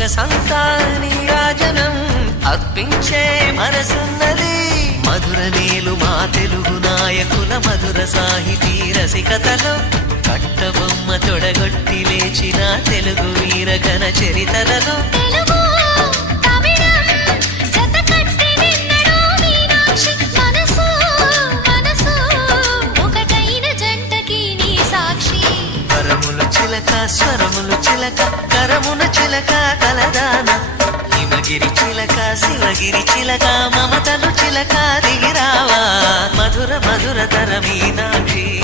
సొగసంతా నీరాజనం అర్పించే మనసున్నది. మధుర నేలు మా తెలుగు నాయకుల మధుర సాహితీ రసికతలో కట్టబొమ్మ తొడగొట్టి లేచిన తెలుగు వీరగణ చరితలలో స్వరములు చిలక కరమున చిలక కలదాన హిమగిరి చిలక శివగిరి చిలక మమతలు చిలక దిగిరావా మధుర మధుర తర మీనాక్షి.